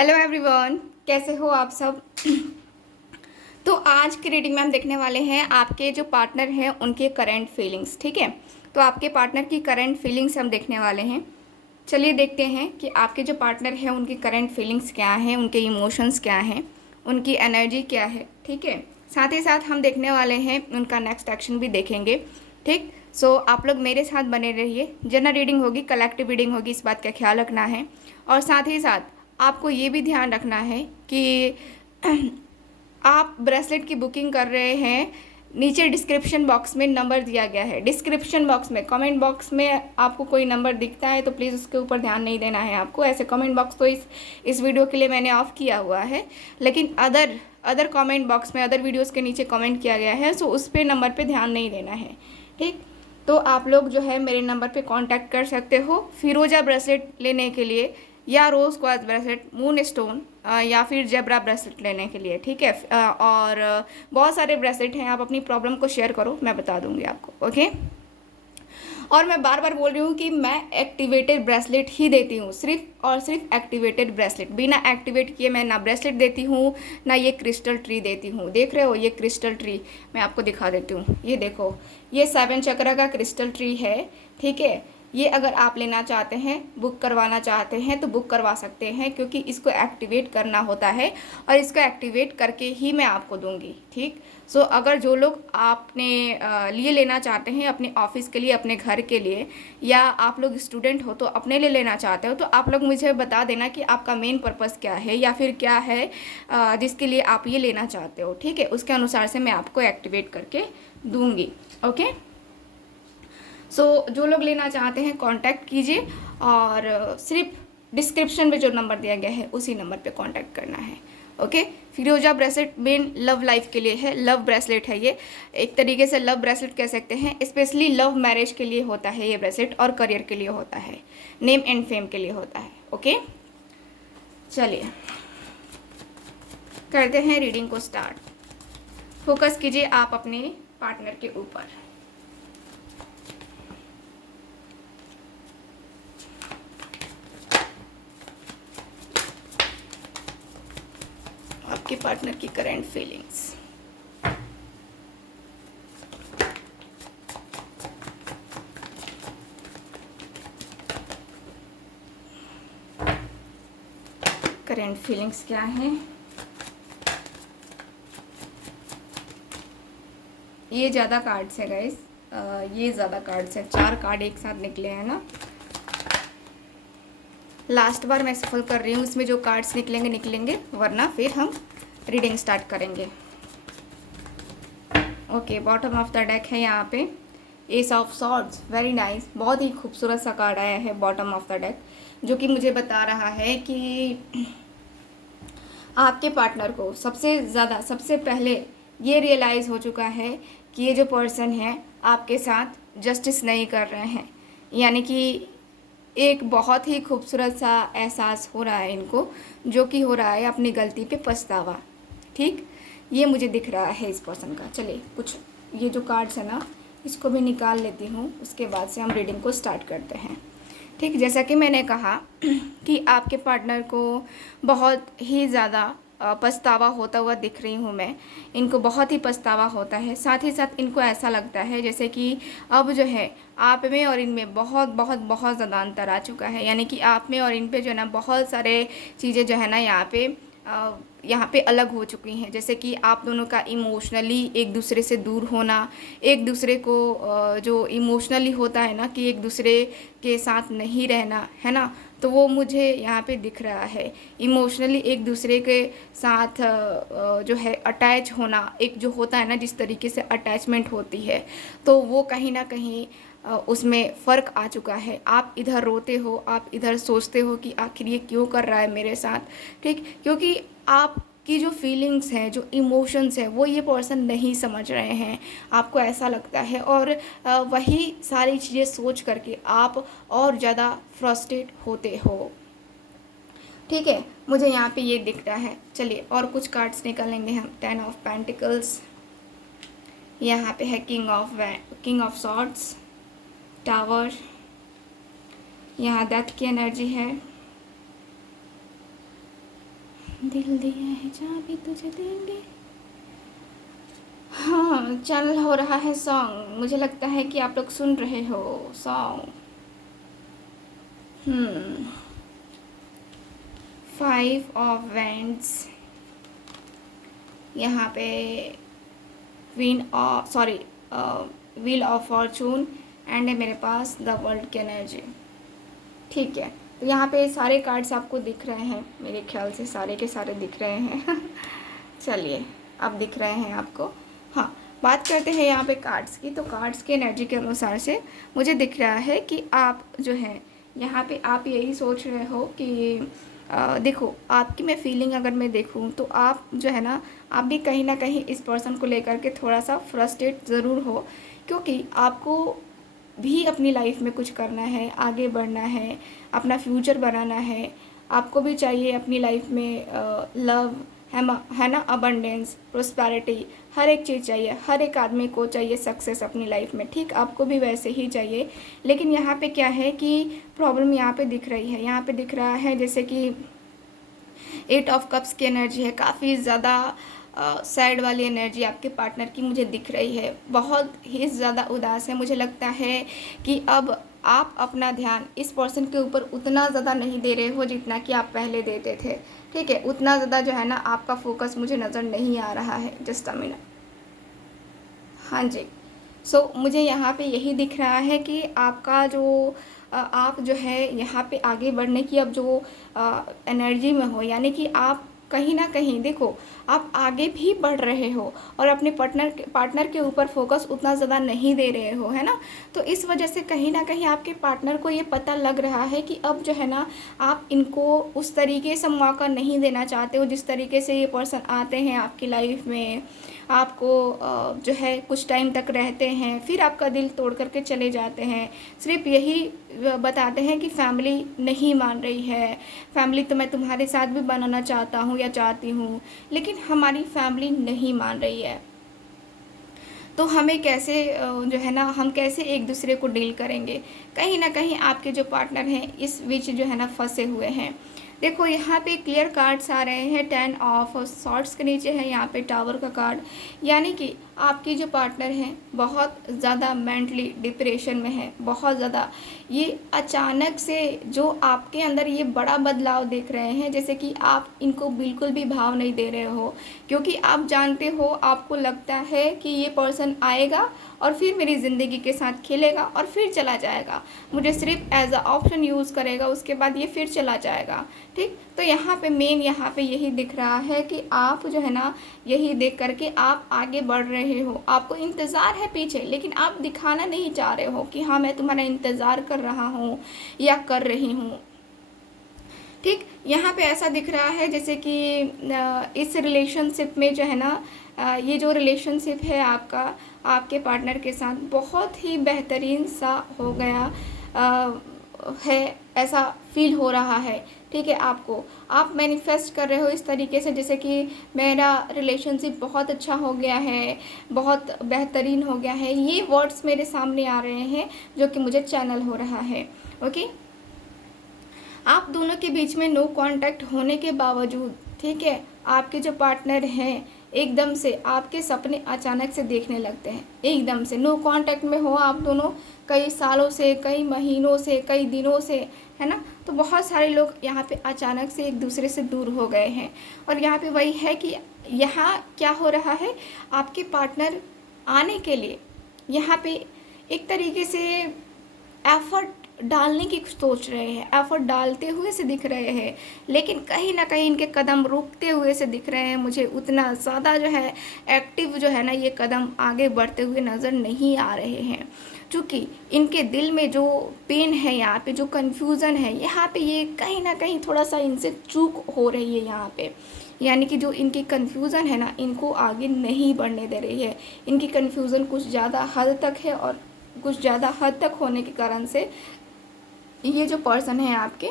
Hello everyone, कैसे हो आप सब। तो आज की रीडिंग में हम देखने वाले हैं आपके जो पार्टनर हैं उनके करंट फीलिंग्स। ठीक है, तो आपके पार्टनर की करंट फीलिंग्स हम देखने वाले हैं। चलिए देखते हैं कि आपके जो पार्टनर हैं उनकी करंट फीलिंग्स क्या हैं, उनके इमोशंस क्या हैं, उनकी एनर्जी क्या है। ठीक है, साथ ही साथ हम देखने वाले हैं उनका नेक्स्ट एक्शन भी देखेंगे। ठीक, सो आप लोग मेरे साथ बने रहिए। जनरल रीडिंग होगी, कलेक्टिव रीडिंग होगी, इस बात का ख्याल रखना है। और साथ ही साथ आपको ये भी ध्यान रखना है कि आप ब्रेसलेट की बुकिंग कर रहे हैं, नीचे डिस्क्रिप्शन बॉक्स में नंबर दिया गया है। डिस्क्रिप्शन बॉक्स में, कमेंट बॉक्स में आपको कोई नंबर दिखता है तो प्लीज़ उसके ऊपर ध्यान नहीं देना है आपको। ऐसे कमेंट बॉक्स तो इस वीडियो के लिए मैंने ऑफ किया हुआ है, लेकिन अदर कमेंट बॉक्स में, अदर वीडियोस के नीचे कमेंट किया गया है, सो उस पर नंबर पे ध्यान नहीं देना है। ठीक, तो आप लोग जो है मेरे नंबर पे कांटेक्ट कर सकते हो फिरोजा ब्रेसलेट लेने के लिए, या रोज़ क्वार्ट्ज ब्रेसलेट, मून स्टोन, या फिर जेब्रा ब्रेसलेट लेने के लिए। ठीक है, और बहुत सारे ब्रेसलेट हैं। आप अपनी प्रॉब्लम को शेयर करो, मैं बता दूंगी आपको। ओके, और मैं बार बार बोल रही हूँ कि मैं एक्टिवेटेड ब्रेसलेट ही देती हूँ, सिर्फ और सिर्फ एक्टिवेटेड ब्रेसलेट। बिना एक्टिवेट किए मैं ना ब्रेसलेट देती हूँ, ना ये क्रिस्टल ट्री देती हूँ। देख रहे हो ये क्रिस्टल ट्री, मैं आपको दिखा देती हूँ। ये देखो, ये 7 चक्र का क्रिस्टल ट्री है। ठीक है, ये अगर आप लेना चाहते हैं, बुक करवाना चाहते हैं तो बुक करवा सकते हैं, क्योंकि इसको एक्टिवेट करना होता है और इसको एक्टिवेट करके ही मैं आपको दूंगी। ठीक, सो अगर जो लोग आपने लिए लेना चाहते हैं, अपने ऑफिस के लिए, अपने घर के लिए, या आप लोग स्टूडेंट हो तो अपने लिए लेना चाहते हो, तो आप लोग मुझे बता देना कि आपका मेन पर्पस क्या है, या फिर क्या है जिसके लिए आप ये लेना चाहते हो। ठीक है, उसके अनुसार से मैं आपको एक्टिवेट करके दूंगी। ओके, सो जो लोग लेना चाहते हैं कांटेक्ट कीजिए, और सिर्फ डिस्क्रिप्शन में जो नंबर दिया गया है उसी नंबर पे कांटेक्ट करना है। ओके, फिरोजा ब्रेसलेट मेन लव लाइफ के लिए है, लव ब्रेसलेट है ये। एक तरीके से लव ब्रेसलेट कह सकते हैं। स्पेशली लव मैरिज के लिए होता है ये ब्रेसलेट, और करियर के लिए होता है, नेम एंड फेम के लिए होता है। ओके, चलिए करते हैं रीडिंग को स्टार्ट। फोकस कीजिए आप अपने पार्टनर के ऊपर। आपके पार्टनर की करंट फीलिंग्स। करंट फीलिंग्स क्या है? ये ज़्यादा कार्ड्स है गाइस, ये ज़्यादा कार्ड्स है। 4 कार्ड एक साथ निकले हैं ना। लास्ट बार मैं सफल कर रही हूँ, इसमें जो कार्ड्स निकलेंगे, वरना फिर हम रीडिंग स्टार्ट करेंगे। Okay, bottom of the deck है यहाँ पे S of swords. Very nice, बहुत ही खूबसूरत सा कार्ड आया है बॉटम ऑफ द डेक, जो कि मुझे बता रहा है कि आपके पार्टनर को सबसे पहले ये रियलाइज़ हो चुका है कि ये जो पर्सन है आपके साथ जस्टिस नहीं कर रहे हैं। यानी कि एक बहुत ही खूबसूरत सा एहसास हो रहा है इनको, जो कि हो रहा है अपनी गलती पे पछतावा। ठीक, ये मुझे दिख रहा है इस पर्सन का। चलिए कुछ ये जो कार्ड्स है ना, इसको भी निकाल लेती हूँ, उसके बाद से हम रीडिंग को स्टार्ट करते हैं। ठीक, जैसा कि मैंने कहा कि आपके पार्टनर को बहुत ही ज़्यादा पछतावा होता हुआ दिख रही हूँ मैं। इनको बहुत ही पछतावा होता है। साथ ही साथ इनको ऐसा लगता है जैसे कि अब जो है आप में और इनमें बहुत बहुत बहुत ज़्यादा अंतर आ चुका है। यानी कि आप में और इन पे जो है ना बहुत सारे चीज़ें जो है ना यहाँ पे अलग हो चुकी हैं। जैसे कि आप दोनों का इमोशनली एक दूसरे से दूर होना, एक दूसरे को जो इमोशनली होता है ना कि एक दूसरे के साथ नहीं रहना है ना, तो वो मुझे यहाँ पे दिख रहा है। इमोशनली एक दूसरे के साथ जो है अटैच होना, एक जो होता है ना जिस तरीके से अटैचमेंट होती है, तो वो कहीं ना कहीं उसमें फ़र्क आ चुका है। आप इधर रोते हो, आप इधर सोचते हो कि आखिर ये क्यों कर रहा है मेरे साथ। ठीक, क्योंकि आपकी जो फीलिंग्स हैं, जो इमोशंस हैं, वो ये पर्सन नहीं समझ रहे हैं। आपको ऐसा लगता है, और वही सारी चीज़ें सोच करके आप और ज़्यादा फ्रस्ट्रेट होते हो। ठीक है, मुझे यहाँ पे ये दिख रहा है। चलिए और कुछ कार्ड्स निकालेंगे हम। 10 ऑफ पेंटिकल्स, यहाँ पे है किंग ऑफ सॉर्ड्स, टावर, यहाँ डेथ की एनर्जी है, दिल दिया है चाबी तुझे देंगे। हाँ, चल हो रहा है सॉन्ग, मुझे लगता है कि आप लोग सुन रहे हो सॉन्ग। 5 ऑफ वैंड्स, यहाँ पे व्हील ऑफ फॉर्चून एंड है मेरे पास द वर्ल्ड की एनर्जी। ठीक है, तो यहाँ पे सारे कार्ड्स आपको दिख रहे हैं, मेरे ख्याल से सारे के सारे दिख रहे हैं। चलिए, अब दिख रहे हैं आपको। हाँ, बात करते हैं यहाँ पे कार्ड्स की। तो कार्ड्स के एनर्जी के अनुसार से मुझे दिख रहा है कि आप जो है यहाँ पे आप यही सोच रहे हो कि देखो, आपकी मैं फीलिंग अगर मैं देखूँ तो आप जो है ना, आप भी कहीं ना कहीं इस पर्सन को लेकर के थोड़ा सा फ्रस्ट्रेट ज़रूर हो, क्योंकि आपको भी अपनी लाइफ में कुछ करना है, आगे बढ़ना है, अपना फ्यूचर बनाना है। आपको भी चाहिए अपनी लाइफ में लव है ना, अबंडेंस, प्रोस्पेरिटी, हर एक चीज़ चाहिए। हर एक आदमी को चाहिए सक्सेस अपनी लाइफ में, ठीक, आपको भी वैसे ही चाहिए। लेकिन यहाँ पे क्या है कि प्रॉब्लम यहाँ पे दिख रही है, यहाँ पे दिख रहा है जैसे कि 8 ऑफ कप्स की एनर्जी है, काफ़ी ज़्यादा सैड वाली एनर्जी आपके पार्टनर की मुझे दिख रही है। बहुत ही ज़्यादा उदास है। मुझे लगता है कि अब आप अपना ध्यान इस पर्सन के ऊपर उतना ज़्यादा नहीं दे रहे हो जितना कि आप पहले देते थे। ठीक है, उतना ज़्यादा जो है ना आपका फोकस मुझे नज़र नहीं आ रहा है। Just a minute. हाँ जी, मुझे यहाँ पे यही दिख रहा है कि आपका जो आप जो है यहाँ पे आगे बढ़ने की अब जो एनर्जी में हो, यानी कि आप कहीं ना कहीं देखो, आप आगे भी बढ़ रहे हो और अपने पार्टनर के ऊपर फोकस उतना ज़्यादा नहीं दे रहे हो, है ना। तो इस वजह से कहीं ना कहीं आपके पार्टनर को ये पता लग रहा है कि अब जो है ना आप इनको उस तरीके से मौका नहीं देना चाहते हो जिस तरीके से ये पर्सन आते हैं आपकी लाइफ में, आपको जो है कुछ टाइम तक रहते हैं, फिर आपका दिल तोड़ करके चले जाते हैं। सिर्फ यही बताते हैं कि फैमिली नहीं मान रही है, फैमिली तो मैं तुम्हारे साथ भी बनाना चाहता हूँ या चाहती हूँ, लेकिन हमारी फैमिली नहीं मान रही है। तो हमें कैसे जो है ना, हम कैसे एक दूसरे को डील करेंगे। कहीं ना कहीं आपके जो पार्टनर हैं इस बीच जो है ना फंसे हुए हैं। देखो, यहाँ पे क्लियर कार्ड्स आ रहे हैं। 10 ऑफ सॉर्ड्स के नीचे है यहाँ पे टावर का कार्ड, यानी कि आपकी जो पार्टनर हैं बहुत ज़्यादा मेंटली डिप्रेशन में है, बहुत ज़्यादा। ये अचानक से जो आपके अंदर ये बड़ा बदलाव देख रहे हैं, जैसे कि आप इनको बिल्कुल भी भाव नहीं दे रहे हो, क्योंकि आप जानते हो, आपको लगता है कि ये पर्सन आएगा और फिर मेरी ज़िंदगी के साथ खेलेगा और फिर चला जाएगा, मुझे सिर्फ एज अ ऑप्शन यूज़ करेगा, उसके बाद ये फिर चला जाएगा। ठीक, तो यहाँ पे मेन यहाँ पे यही दिख रहा है कि आप जो है ना यही देख करके आप आगे बढ़ रहे हो, आपको इंतज़ार है पीछे, लेकिन आप दिखाना नहीं चाह रहे हो कि हाँ मैं तुम्हारा इंतज़ार कर रहा हूँ या कर रही हूँ। ठीक, यहाँ पे ऐसा दिख रहा है जैसे कि इस रिलेशनशिप में जो है ना ये जो रिलेशनशिप है आपका आपके पार्टनर के साथ बहुत ही बेहतरीन सा हो गया है, ऐसा फील हो रहा है। ठीक है, आपको आप मैनिफेस्ट कर रहे हो इस तरीके से जैसे कि मेरा रिलेशनशिप बहुत अच्छा हो गया है, बहुत बेहतरीन हो गया है। ये वर्ड्स मेरे सामने आ रहे हैं जो कि मुझे चैनल हो रहा है। ओके, आप दोनों के बीच में नो कांटेक्ट होने के बावजूद, ठीक है, आपके जो पार्टनर हैं एकदम से आपके सपने अचानक से देखने लगते हैं। एकदम से नो कांटेक्ट में हो आप दोनों कई सालों से, कई महीनों से, कई दिनों से, है ना। तो बहुत सारे लोग यहाँ पे अचानक से एक दूसरे से दूर हो गए हैं। और यहाँ पे वही है कि यहाँ क्या हो रहा है, आपके पार्टनर आने के लिए यहाँ पे एक तरीके से एफर्ट डालने की सोच रहे हैं, एफर्ट डालते हुए से दिख रहे हैं, लेकिन कहीं ना कहीं इनके कदम रुकते हुए से दिख रहे हैं। मुझे उतना ज़्यादा जो है एक्टिव जो है ना ये कदम आगे बढ़ते हुए नज़र नहीं आ रहे हैं, क्योंकि इनके दिल में जो पेन है, यहाँ पे जो कन्फ्यूज़न है, यहाँ पे ये कहीं ना कहीं थोड़ा सा इनसे चूक हो रही है यहाँ पे। यानी कि जो इनकी कन्फ्यूज़न है ना इनको आगे नहीं बढ़ने दे रही है। इनकी कन्फ्यूज़न कुछ ज़्यादा हद तक है और कुछ ज़्यादा हद तक होने के कारण से ये जो पर्सन है आपके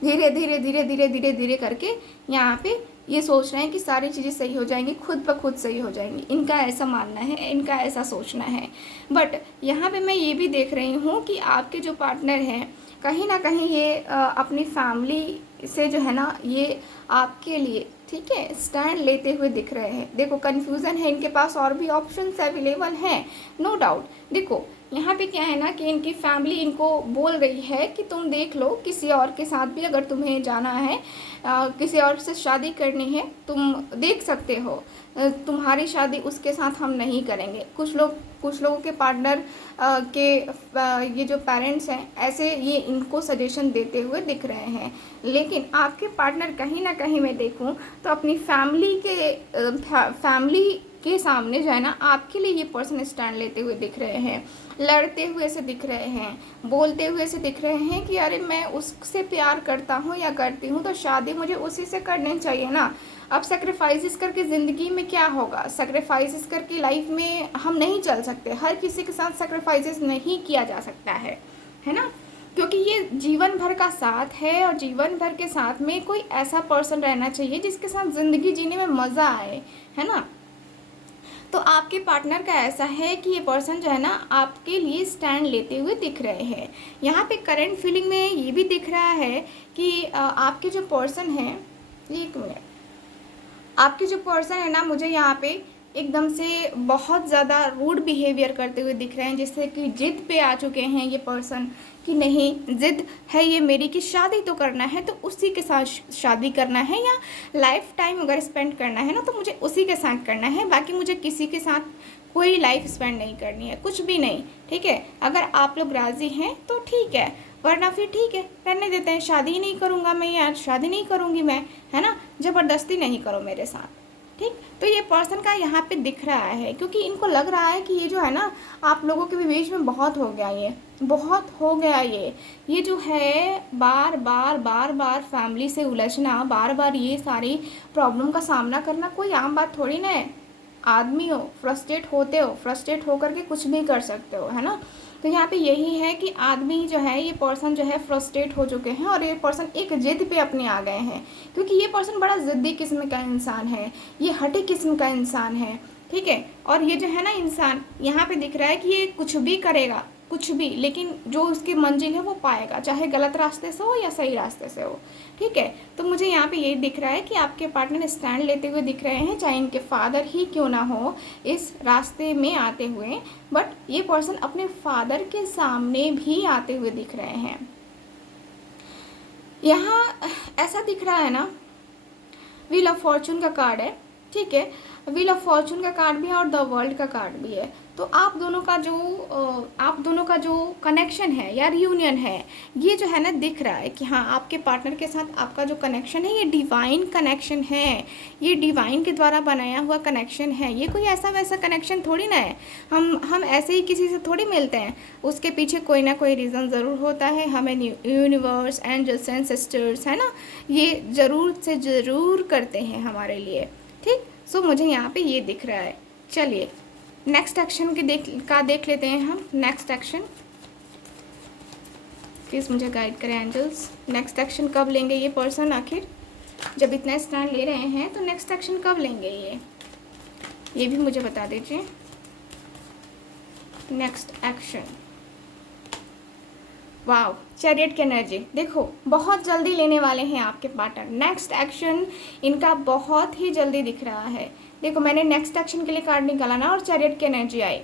धीरे धीरे धीरे धीरे धीरे धीरे करके यहाँ पे ये सोच रहे हैं कि सारी चीज़ें सही हो जाएंगी, खुद ब खुद सही हो जाएंगी। इनका ऐसा मानना है, इनका ऐसा सोचना है। बट यहाँ पे मैं ये भी देख रही हूँ कि आपके जो पार्टनर हैं कहीं ना कहीं ये अपनी फैमिली से जो है ना ये आपके लिए, ठीक है, स्टैंड लेते हुए दिख रहे हैं। देखो कन्फ्यूज़न है, इनके पास और भी ऑप्शंस अवेलेबल हैं, नो डाउट। देखो यहाँ पे क्या है ना कि इनकी फैमिली इनको बोल रही है कि तुम देख लो किसी और के साथ भी, अगर तुम्हें जाना है, किसी और से शादी करनी है तुम देख सकते हो, तुम्हारी शादी उसके साथ हम नहीं करेंगे। कुछ लोगों के पार्टनर ये जो पेरेंट्स हैं ऐसे ये इनको सजेशन देते हुए दिख रहे हैं। लेकिन आपके पार्टनर कहीं ना कहीं मैं देखूं तो अपनी फैमिली के सामने जो है ना आपके लिए ये पर्सन स्टैंड लेते हुए दिख रहे हैं, लड़ते हुए से दिख रहे हैं, बोलते हुए से दिख रहे हैं कि अरे मैं उससे प्यार करता हूँ या करती हूँ तो शादी मुझे उसी से करनी चाहिए ना। अब सेक्रीफाइसेस करके ज़िंदगी में क्या होगा, सेक्रीफाइसेस करके लाइफ में हम नहीं चल सकते, हर किसी के साथ सेक्रीफाइसेस नहीं किया जा सकता है ना, क्योंकि ये जीवन भर का साथ है और जीवन भर के साथ में कोई ऐसा पर्सन रहना चाहिए जिसके साथ ज़िंदगी जीने में मज़ा आए, है ना। तो आपके पार्टनर का ऐसा है कि ये पर्सन जो है ना आपके लिए स्टैंड लेते हुए दिख रहे हैं। यहाँ पे करंट फीलिंग में ये भी दिख रहा है कि आपके जो पर्सन है, एक मिनट, आपके जो पर्सन है ना मुझे यहाँ पे एकदम से बहुत ज़्यादा रूड बिहेवियर करते हुए दिख रहे हैं, जिससे कि जिद पे आ चुके हैं ये पर्सन कि नहीं, जिद है ये मेरी कि शादी तो करना है तो उसी के साथ शादी करना है, या लाइफ टाइम अगर स्पेंड करना है ना तो मुझे उसी के साथ करना है, बाकी मुझे किसी के साथ कोई लाइफ स्पेंड नहीं करनी है, कुछ भी नहीं, ठीक है। अगर आप लोग राज़ी हैं तो ठीक है, वरना फिर ठीक है रहने देते हैं, शादी ही नहीं करूँगा मैं यार, शादी नहीं करूँगी मैं, है ना, ज़बरदस्ती नहीं करो मेरे साथ, ठीक। तो ये पर्सन का यहाँ पे दिख रहा है, क्योंकि इनको लग रहा है कि ये जो है ना आप लोगों के बीच में बहुत हो गया, ये बहुत हो गया, ये जो है बार बार फैमिली से उलझना, बार बार ये सारी प्रॉब्लम का सामना करना कोई आम बात थोड़ी ना है। आदमी हो, फ्रस्ट्रेट होते हो, फ्रस्ट्रेट होकर के कुछ भी कर सकते हो, है ना। तो यहाँ पे यही है कि आदमी जो है, ये पर्सन जो है फ्रस्ट्रेट हो चुके हैं और ये पर्सन एक जिद पे अपने आ गए हैं, क्योंकि ये पर्सन बड़ा ज़िद्दी किस्म का इंसान है, ये हठी किस्म का इंसान है, ठीक है। और ये जो है ना इंसान यहाँ पे दिख रहा है कि ये कुछ भी करेगा, कुछ भी, लेकिन जो उसकी मंजिल है वो पाएगा, चाहे गलत रास्ते से हो या सही रास्ते से हो, ठीक है। तो मुझे यहाँ पे यही दिख रहा है कि आपके पार्टनर स्टैंड लेते हुए दिख रहे हैं, चाहे इनके फादर ही क्यों ना हो इस रास्ते में आते हुए, बट ये पर्सन अपने फादर के सामने भी आते हुए दिख रहे हैं। यहाँ ऐसा दिख रहा है ना, व्हील ऑफ फॉर्चून का कार्ड है, ठीक है, व्हील ऑफ फॉर्चून का कार्ड भी है और द वर्ल्ड का कार्ड भी है। तो आप दोनों का जो कनेक्शन है या रियूनियन है, ये जो है ना दिख रहा है कि हाँ आपके पार्टनर के साथ आपका जो कनेक्शन है ये डिवाइन कनेक्शन है, ये डिवाइन के द्वारा बनाया हुआ कनेक्शन है। ये कोई ऐसा वैसा कनेक्शन थोड़ी ना है, हम ऐसे ही किसी से थोड़ी मिलते हैं, उसके पीछे कोई ना कोई रीज़न ज़रूर होता है। हमें यूनिवर्स, एंजल्स एंड सिस्टर्स, है ना, ये ज़रूर से ज़रूर करते हैं हमारे लिए, ठीक। सो मुझे यहाँ पे ये दिख रहा है। चलिए नेक्स्ट एक्शन देख लेते हैं हम। नेक्स्ट एक्शन प्लीज़ मुझे गाइड करें एंजल्स, नेक्स्ट एक्शन कब लेंगे ये पर्सन, आखिर जब इतना स्टैंड ले रहे हैं तो नेक्स्ट एक्शन कब लेंगे ये भी मुझे बता दीजिए। नेक्स्ट एक्शन, वाव, चैरियट की एनर्जी देखो, बहुत जल्दी लेने वाले हैं आपके पार्टनर। नेक्स्ट एक्शन इनका बहुत ही जल्दी दिख रहा है। देखो मैंने नेक्स्ट एक्शन के लिए कार्ड निकाला ना और चैरियट की एनर्जी आई।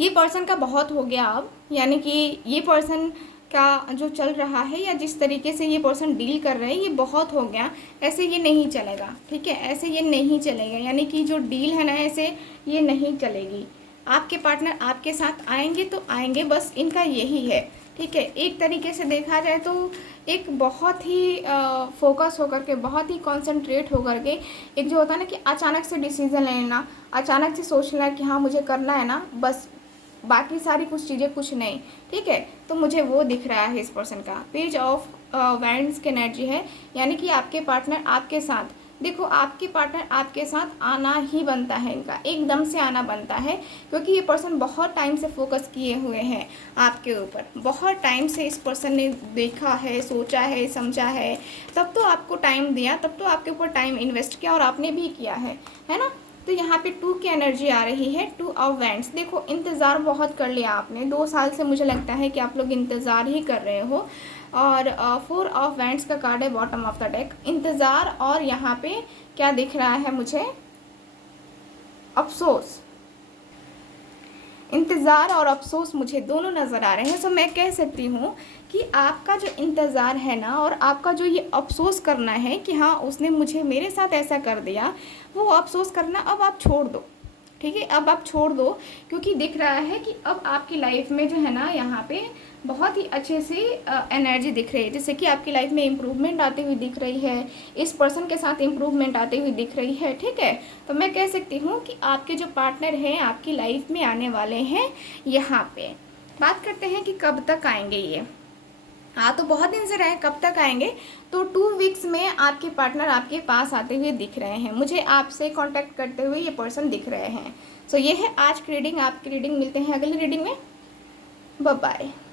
ये पर्सन का बहुत हो गया अब, यानी कि ये पर्सन का जो चल रहा है या जिस तरीके से ये पर्सन डील कर रहे हैं ये बहुत हो गया, ऐसे ये नहीं चलेगा, ठीक है, ऐसे ये नहीं चलेगा, यानी कि जो डील है ना ऐसे ये नहीं चलेगी। आपके पार्टनर आपके साथ आएंगे तो आएंगे, बस इनका यही है, ठीक है। एक तरीके से देखा जाए तो एक बहुत ही फोकस होकर के, बहुत ही कॉन्सेंट्रेट होकर के, एक जो होता है ना कि अचानक से डिसीज़न लेना, अचानक से सोचना कि हाँ मुझे करना है ना, बस बाकी सारी कुछ चीज़ें कुछ नहीं, ठीक है। तो मुझे वो दिख रहा है इस पर्सन का। पेज ऑफ वैंड्स की एनर्जी है, यानी कि आपके पार्टनर आपके साथ, देखो आपके पार्टनर आपके साथ आना ही बनता है, इनका एकदम से आना बनता है, क्योंकि ये पर्सन बहुत टाइम से फोकस किए हुए हैं आपके ऊपर, बहुत टाइम से इस पर्सन ने देखा है, सोचा है, समझा है, तब तो आपको टाइम दिया, तब तो आपके ऊपर टाइम इन्वेस्ट किया और आपने भी किया है ना। तो यहाँ पे 2 की एनर्जी आ रही है, 2 ऑफ वैंड्स। देखो इंतज़ार बहुत कर लिया आपने, 2 साल से मुझे लगता है कि आप लोग इंतज़ार ही कर रहे हो, और 4 ऑफ वैंड्स का कार्ड है बॉटम ऑफ द डेक। इंतज़ार और यहाँ पे क्या दिख रहा है मुझे, अफसोस। इंतज़ार और अफसोस मुझे दोनों नज़र आ रहे हैं। सो मैं कह सकती हूँ कि आपका जो इंतज़ार है ना, और आपका जो ये अफसोस करना है कि हाँ उसने मुझे मेरे साथ ऐसा कर दिया, वो अफसोस करना अब आप छोड़ दो, ठीक है। अब आप छोड़ दो, क्योंकि दिख रहा है कि अब आपकी लाइफ में जो है ना, यहाँ पे बहुत ही अच्छे से एनर्जी दिख रही है, जैसे कि आपकी लाइफ में इम्प्रूवमेंट आती हुई दिख रही है, इस पर्सन के साथ इम्प्रूवमेंट आती हुई दिख रही है, ठीक है। तो मैं कह सकती हूँ कि आपके जो पार्टनर हैं आपकी लाइफ में आने वाले हैं। यहाँ पे बात करते हैं कि कब तक आएंगे ये। हाँ, तो बहुत दिन से रहे, कब तक आएंगे, तो 2 वीक्स में आपके पार्टनर आपके पास आते हुए दिख रहे हैं। मुझे आपसे कांटेक्ट करते हुए ये पर्सन दिख रहे हैं। सो ये है आज की रीडिंग। आपकी रीडिंग, मिलते हैं अगली रीडिंग में। Bye bye.